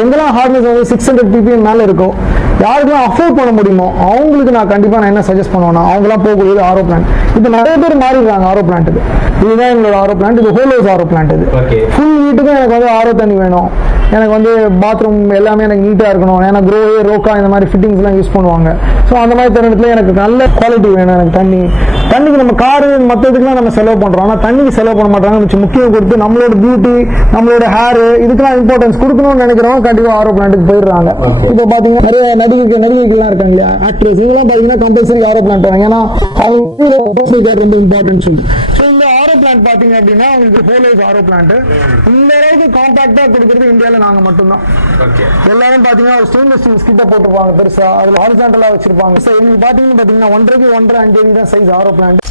எங்கெல்லாம் ஹார்ட்னஸ் வந்து 600 ppm மேல இருக்கும், யாருக்கெல்லாம் அஃபோர்ட் பண்ண முடியுமோ அவங்களுக்கு நான் கண்டிப்பா நான் என்ன சஜஸ்ட் பண்ணுவேன்னா அவங்களாம் போகக்கூடியது ஆரோ பிளான்ட். இப்போ நிறைய பேர் மாறிடுறாங்க ஆரோ பிளான்ட்டுக்கு. இதுதான் எங்களோட ஆரோ பிளான்ட். இது ஹோல் ஹவுஸ் ஆரோ பிளான்ட். இது ஃபுல் வீட்டுக்கும் எனக்கு வந்து ஆரோ தண்ணி வேணும், எனக்கு வந்து பாத்ரூம் எல்லாமே எனக்கு நீட்டாக இருக்கணும், ஏன்னா க்ரோவே ரோக்கா இந்த மாதிரி ஃபிட்டிங்ஸ்லாம் யூஸ் பண்ணுவாங்க. ஸோ அந்த மாதிரி தருணத்தில் எனக்கு நல்ல குவாலிட்டி வேணும். எனக்கு தண்ணிக்கு நம்ம காரு மற்றதுக்குலாம் நம்ம செலவு பண்ணுறோம், ஆனால் தண்ணிக்கு செலவு பண்ண மாட்டாங்க. முக்கியம் கொடுத்து நம்மளோட பியூட்டி நம்மளோட ஹேர் இதுக்கெல்லாம் இம்பார்ட்டன்ஸ் கொடுக்கணும்னு நினைக்கிறவங்க கண்டிப்பாக ஆரோ பிளான்ட்டுக்கு போயிடுறாங்க. இப்போ பார்த்தீங்கன்னா நிறைய நடிகைகள்லாம் இருக்காங்க இல்லையா, ஆக்ட்ரஸ், இவங்கெல்லாம் பார்த்தீங்கன்னா கம்பல்சரி ஆரோ பிளான்ட் வாங்க, ஏன்னா அவங்க ரொம்ப இம்பார்ட்டன்ஸ் உண்டு. ஸோ இந்த ஆரோ பிளான்ட் பார்த்தீங்க அப்படின்னா உங்களுக்கு ஹோல் ஹவுஸ் ஆரோ பிளான்ட் இந்த அளவுக்கு காம்பாக்டாக கொடுக்குறது இந்தியாவில் நாங்கள் மட்டும்தான். எல்லாரும் பார்த்தீங்கன்னா ஒரு ஸ்டெயின்லெஸ் ஸ்டீல் கிட்ட போட்டுருப்பாங்க பெருசா, அதில் ஹாரிசான்டலா வச்சிருப்பாங்க. ஸோ இவங்க பார்த்தீங்கன்னா 1.5 1.5 அடி தான் சைஸ் ஆரோ பிளான்ட்.